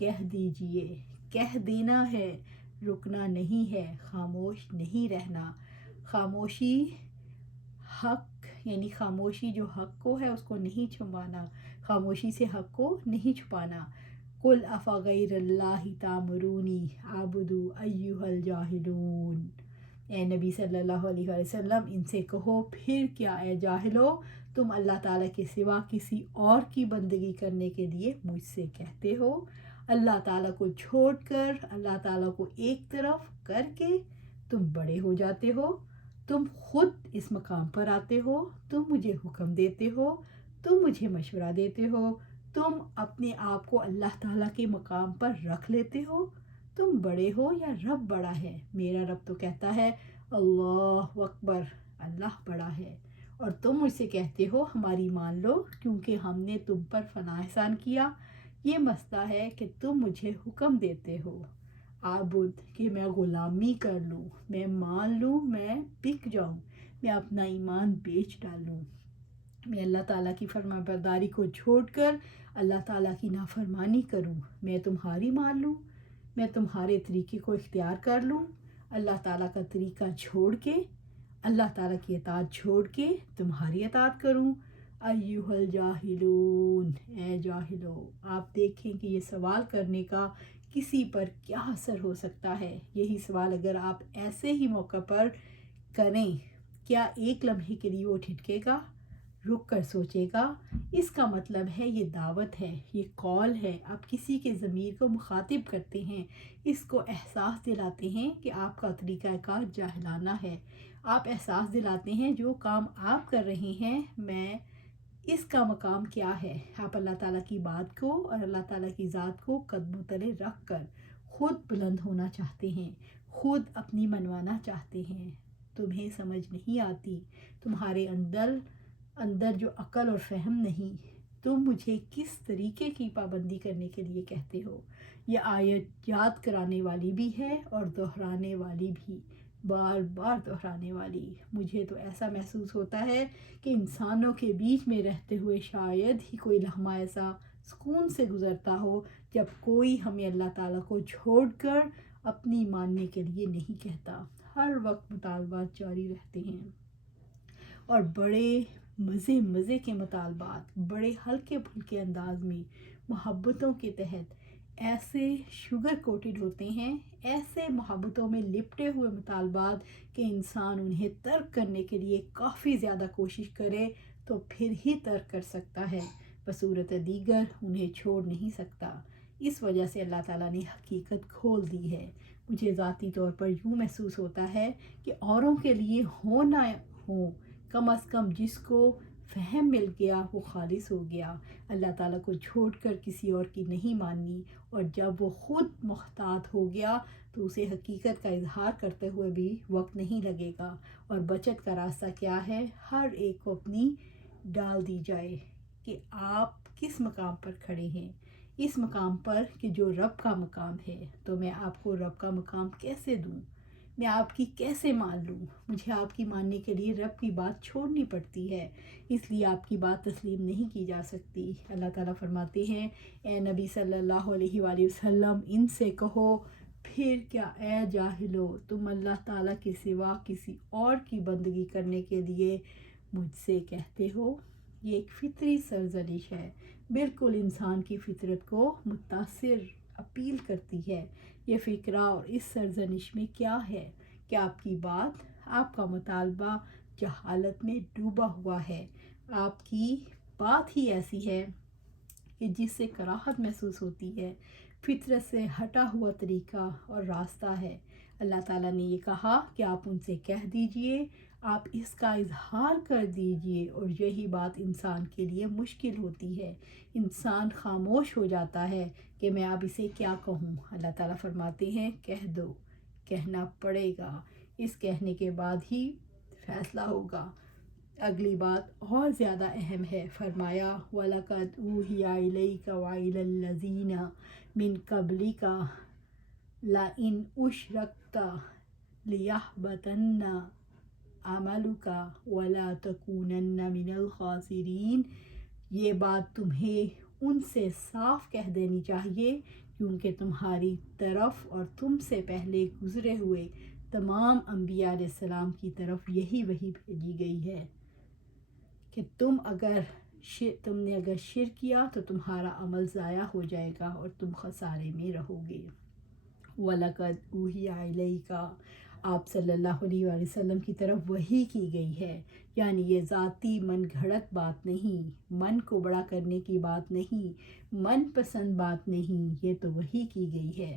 کہہ دیجئے، کہہ دینا ہے، رکنا نہیں ہے، خاموش نہیں رہنا۔ خاموشی حق، یعنی خاموشی جو حق کو ہے اس کو نہیں چھپانا، خاموشی سے حق کو نہیں چھپانا۔ قل افغیر اللہ تامرونی اعبد ایھا الجاہلون، اے نبی صلی اللہ علیہ وسلم ان سے کہو پھر کیا اے جاہلو، تم اللہ تعالیٰ کے سوا کسی اور کی بندگی کرنے کے لیے مجھ سے کہتے ہو؟ اللہ تعالیٰ کو چھوڑ کر، اللہ تعالیٰ کو ایک طرف کر کے تم بڑے ہو جاتے ہو، تم خود اس مقام پر آتے ہو، تم مجھے حکم دیتے ہو، تم مجھے مشورہ دیتے ہو، تم اپنے آپ کو اللہ تعالیٰ کے مقام پر رکھ لیتے ہو۔ تم بڑے ہو یا رب بڑا ہے؟ میرا رب تو کہتا ہے اللہ اکبر، اللہ بڑا ہے، اور تم مجھ سے کہتے ہو ہماری مان لو کیونکہ ہم نے تم پر فنا احسان کیا۔ یہ مسئلہ ہے کہ تم مجھے حکم دیتے ہو عابد، کہ میں غلامی کر لوں، میں مان لوں، میں بک جاؤں، میں اپنا ایمان بیچ ڈالوں، میں اللہ تعالیٰ کی فرما برداری کو چھوڑ کر اللہ تعالیٰ کی نافرمانی کروں، میں تمہاری مان لوں، میں تمہارے طریقے کو اختیار کر لوں، اللہ تعالیٰ کا طریقہ چھوڑ کے، اللہ تعالیٰ کی اطاعت چھوڑ کے تمہاری اطاعت کروں۔ ایھا الجاہلون، اے جاہلو، آپ دیکھیں کہ یہ سوال کرنے کا کسی پر کیا اثر ہو سکتا ہے۔ یہی سوال اگر آپ ایسے ہی موقع پر کریں، کیا ایک لمحے کے لیے وہ ٹھٹکے گا، رک کر سوچے گا؟ اس کا مطلب ہے یہ دعوت ہے، یہ کال ہے، آپ کسی کے ضمیر کو مخاطب کرتے ہیں، اس کو احساس دلاتے ہیں کہ آپ کا طریقہ کار جاہلانہ ہے، آپ احساس دلاتے ہیں جو کام آپ کر رہے ہیں میں اس کا مقام کیا ہے۔ آپ اللہ تعالیٰ کی بات کو اور اللہ تعالیٰ کی ذات کو قدموں تلے رکھ کر خود بلند ہونا چاہتے ہیں، خود اپنی منوانا چاہتے ہیں۔ تمہیں سمجھ نہیں آتی، تمہارے اندر جو عقل اور فہم نہیں، تم مجھے کس طریقے کی پابندی کرنے کے لیے کہتے ہو؟ یہ آیت یاد کرانے والی بھی ہے اور دہرانے والی بھی، بار بار دہرانے والی۔ مجھے تو ایسا محسوس ہوتا ہے کہ انسانوں کے بیچ میں رہتے ہوئے شاید ہی کوئی لمحہ ایسا سکون سے گزرتا ہو جب کوئی ہمیں اللہ تعالیٰ کو چھوڑ کر اپنی ماننے کے لیے نہیں کہتا۔ ہر وقت مطالبات جاری رہتے ہیں، اور بڑے مزے کے مطالبات، بڑے ہلکے پھلکے انداز میں، محبتوں کے تحت ایسے شوگر کوٹڈ ہوتے ہیں، ایسے محبتوں میں لپٹے ہوئے مطالبات کہ انسان انہیں ترک کرنے کے لیے کافی زیادہ کوشش کرے تو پھر ہی ترک کر سکتا ہے، بصورت دیگر انہیں چھوڑ نہیں سکتا۔ اس وجہ سے اللہ تعالیٰ نے حقیقت کھول دی ہے۔ مجھے ذاتی طور پر یوں محسوس ہوتا ہے کہ اوروں کے لیے ہو نہ ہو، کم از کم جس کو فہم مل گیا وہ خالص ہو گیا، اللہ تعالیٰ کو چھوڑ کر کسی اور کی نہیں ماننی، اور جب وہ خود محتاط ہو گیا تو اسے حقیقت کا اظہار کرتے ہوئے بھی وقت نہیں لگے گا۔ اور بچت کا راستہ کیا ہے؟ ہر ایک کو اپنی ڈال دی جائے کہ آپ کس مقام پر کھڑے ہیں، اس مقام پر کہ جو رب کا مقام ہے، تو میں آپ کو رب کا مقام کیسے دوں، میں آپ کی کیسے مان لوں؟ مجھے آپ کی ماننے کے لیے رب کی بات چھوڑنی پڑتی ہے، اس لیے آپ کی بات تسلیم نہیں کی جا سکتی۔ اللہ تعالیٰ فرماتے ہیں اے نبی صلی اللہ علیہ وآلہ وسلم ان سے کہو پھر کیا اے جاہلو، تم اللہ تعالیٰ کے سوا کسی اور کی بندگی کرنے کے لیے مجھ سے کہتے ہو؟ یہ ایک فطری سرزنش ہے، بالکل انسان کی فطرت کو متاثر اپیل کرتی ہے۔ یہ فکرہ اور اس سرزنش میں کیا ہے کہ آپ کی بات، آپ کا مطالبہ جہالت میں ڈوبا ہوا ہے، آپ کی بات ہی ایسی ہے کہ جس سے کراہت محسوس ہوتی ہے، فطرت سے ہٹا ہوا طریقہ اور راستہ ہے۔ اللہ تعالیٰ نے یہ کہا کہ آپ ان سے کہہ دیجئے، آپ اس کا اظہار کر دیجئے، اور یہی بات انسان کے لیے مشکل ہوتی ہے۔ انسان خاموش ہو جاتا ہے کہ میں اب اسے کیا کہوں۔ اللہ تعالیٰ فرماتے ہیں کہہ دو، کہنا پڑے گا، اس کہنے کے بعد ہی فیصلہ ہوگا۔ اگلی بات اور زیادہ اہم ہے، فرمایا وَلَقَدْ أُوحِيَ إِلَيْكَ وَإِلَى الَّذِينَ مِن قَبْلِكَ لَئِنْ أُشْرَكْتَ لَيَحْبَطَنَّ عَمَلُكَ وَلَا تَكُونَنَّ مِنَ الْخَاسِرِينَ۔ یہ بات تمہیں ان سے صاف کہہ دینی چاہیے کیونکہ تمہاری طرف اور تم سے پہلے گزرے ہوئے تمام انبیاء علیہ السلام کی طرف یہی وحی بھیجی گئی ہے کہ تم نے اگر شرک کیا تو تمہارا عمل ضائع ہو جائے گا اور تم خسارے میں رہو گے۔ وَلَقَدْ أُوحِيَ إِلَيْكَ آپ صلی اللہ علیہ وآلہ وسلم کی طرف وحی کی گئی ہے، یعنی یہ ذاتی من گھڑت بات نہیں، من کو بڑا کرنے کی بات نہیں، من پسند بات نہیں، یہ تو وحی کی گئی ہے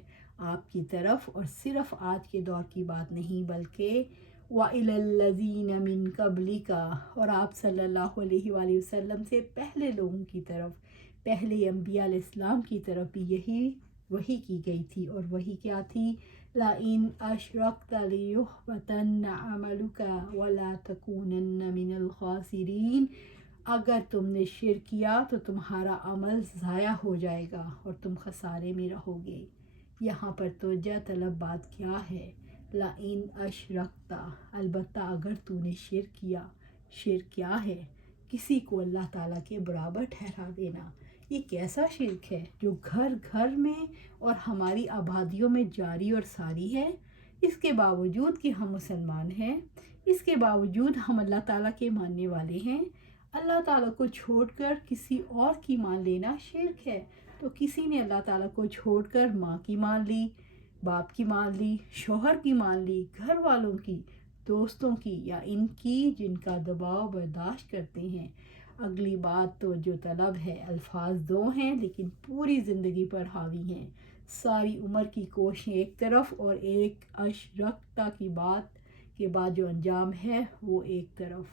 آپ کی طرف، اور صرف آج کے دور کی بات نہیں بلکہ وَإِلَى الَّذِينَ مِن قَبْلِكَ اور آپ صلی اللہ علیہ وآلہ وسلم سے پہلے لوگوں کی طرف، پہلے انبیاء علیہ السلام کی طرف بھی یہی وحی کی گئی تھی، اور وحی کیا تھی؟ لَإِنْ أَشْرَكْتَ لَيُحْبَطَنَّ عَمَلُكَ وَلَا تَكُونَنَّ مِنَ الْخَاسِرِينَ اگر تم نے شرک کیا تو تمہارا عمل ضائع ہو جائے گا اور تم خسارے میں رہو گے۔ یہاں پر توجہ طلب بات کیا ہے؟ لَإِنْ أَشْرَكْتَ البتہ اگر تو نے شرک کیا۔ شرک کیا ہے؟ کسی کو اللہ تعالیٰ کے برابر ٹھہرا دینا۔ یہ کیسا شرک ہے جو گھر گھر میں اور ہماری آبادیوں میں جاری اور ساری ہے؟ اس کے باوجود کہ ہم مسلمان ہیں، اس کے باوجود ہم اللہ تعالیٰ کے ماننے والے ہیں، اللہ تعالیٰ کو چھوڑ کر کسی اور کی مان لینا شرک ہے۔ تو کسی نے اللہ تعالیٰ کو چھوڑ کر ماں کی مان لی، باپ کی مان لی، شوہر کی مان لی، گھر والوں کی، دوستوں کی، یا ان کی جن کا دباؤ برداشت کرتے ہیں۔ اگلی بات تو جو طلب ہے، الفاظ دو ہیں لیکن پوری زندگی پر حاوی ہیں، ساری عمر کی کوششیں ایک طرف اور ایک اشرکتا کی بات کے بعد جو انجام ہے وہ ایک طرف۔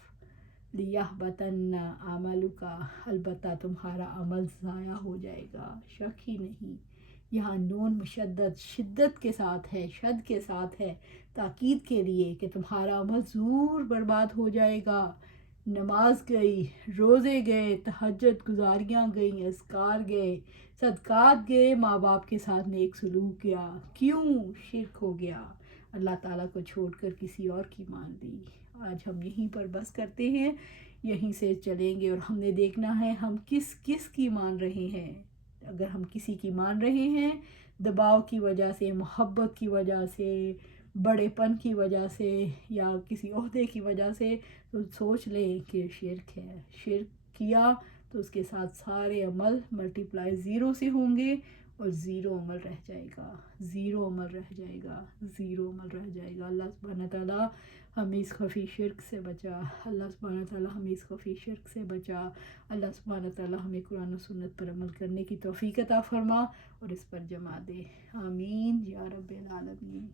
لِيَحْبَطَنَّ عَمَلُكَ البتہ تمہارا عمل ضائع ہو جائے گا، شک ہی نہیں۔ یہاں نون مشدد شدت کے ساتھ ہے، شد کے ساتھ ہے، تاکید کے لیے کہ تمہارا عمل ضرور برباد ہو جائے گا۔ نماز گئی، روزے گئے، تہجد گزاریاں گئیں، اذکار گئے، صدقات گئے، ماں باپ کے ساتھ نیک سلوک گیا، کیوں؟ شرک ہو گیا، اللہ تعالیٰ کو چھوڑ کر کسی اور کی مان لی۔ آج ہم یہیں پر بس کرتے ہیں، یہیں سے چلیں گے، اور ہم نے دیکھنا ہے ہم کس کس کی مان رہے ہیں۔ اگر ہم کسی کی مان رہے ہیں دباؤ کی وجہ سے، محبت کی وجہ سے، بڑے پن کی وجہ سے، یا کسی عہدے کی وجہ سے، تو سوچ لیں کہ شرک ہے۔ شرک کیا تو اس کے ساتھ سارے عمل ملٹیپلائی زیرو سے ہوں گے، اور زیرو عمل رہ جائے گا، زیرو عمل رہ جائے گا، زیرو عمل رہ جائے گا۔ اللہ سبحانہ تعالیٰ ہمیں اس خفی شرک سے بچا، اللہ سبحانہ تعالیٰ ہمیں اس خفی شرک سے بچا، اللہ سبحانہ تعالیٰ ہمیں قرآن و سنت پر عمل کرنے کی توفیق عطا فرما اور اس پر جما دے، آمین یا رب العالمین۔